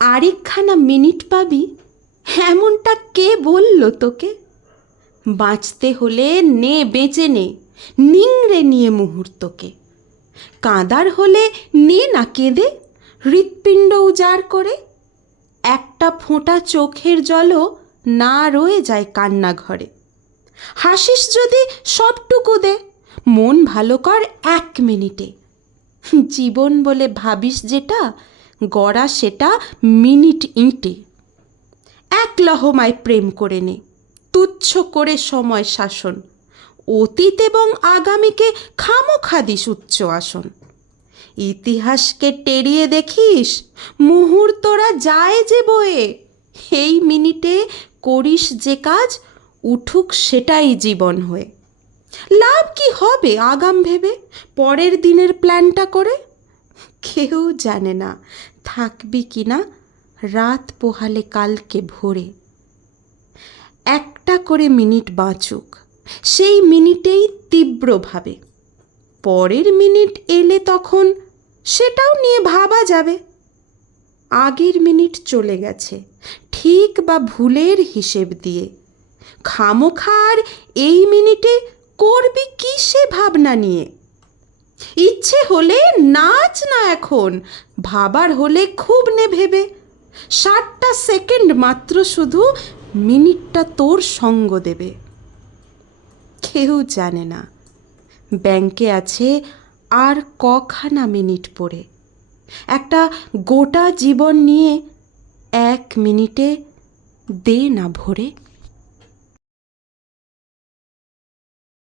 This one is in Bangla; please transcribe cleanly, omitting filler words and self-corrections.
আরেকখানা মিনিট পাবি, এমনটা কে বলল তোকে? বাঁচতে হলে নে বেঁচে নে, নিংড়ে নিয়ে মুহূর্তকে। কাঁদার হলে নে না কেঁদে, হৃৎপিণ্ড উজাড় করে। একটা ফোঁটা চোখের জলও না রয়ে যায় কান্না ঘরে। হাসিস যদি সবটুকু দে, মন ভালো কর 1 মিনিটে। জীবন বলে ভাবিস যেটা, গড়া সেটা মিনিট ইঁটে। এক লহমায় প্রেম করে নে, তুচ্ছ করে সময় শাসন। অতীত এবং আগামীকে খামোখা দিস উচ্চ আসন। ইতিহাসকে টেরিয়ে দেখিস, মুহূর্তরা যায় যে বয়ে। এই মিনিটে করিস যে কাজ, উঠুক সেটাই জীবন হয়ে। লাভ কি হবে আগাম ভেবে, পরের দিনের প্ল্যানটা করে? কেউ জানে না থাকবি কি না রাত পোহালে কালকে ভোরে। একটা করে মিনিট বাঁচুক, সেই মিনিটেই তীব্রভাবে। পরের মিনিট এলে তখন সেটাও নিয়ে ভাবা যাবে। আগের মিনিট চলে গেছে ঠিক বা ভুলের হিসেব দিয়ে। খামোখার এই মিনিটে করবি কি সে ভাবনা নিয়ে? ইচ্ছে হলে নাচ না এখন, ভাবার হলে খুব নে ভেবে। 60টা সেকেন্ড মাত্র শুধু, মিনিটটা তোর সঙ্গ দেবে। কেউ জানে না ব্যাংকে আছে আর কখানা মিনিট পড়ে। একটা গোটা জীবন নিয়ে 1 মিনিটে দে না ভরে।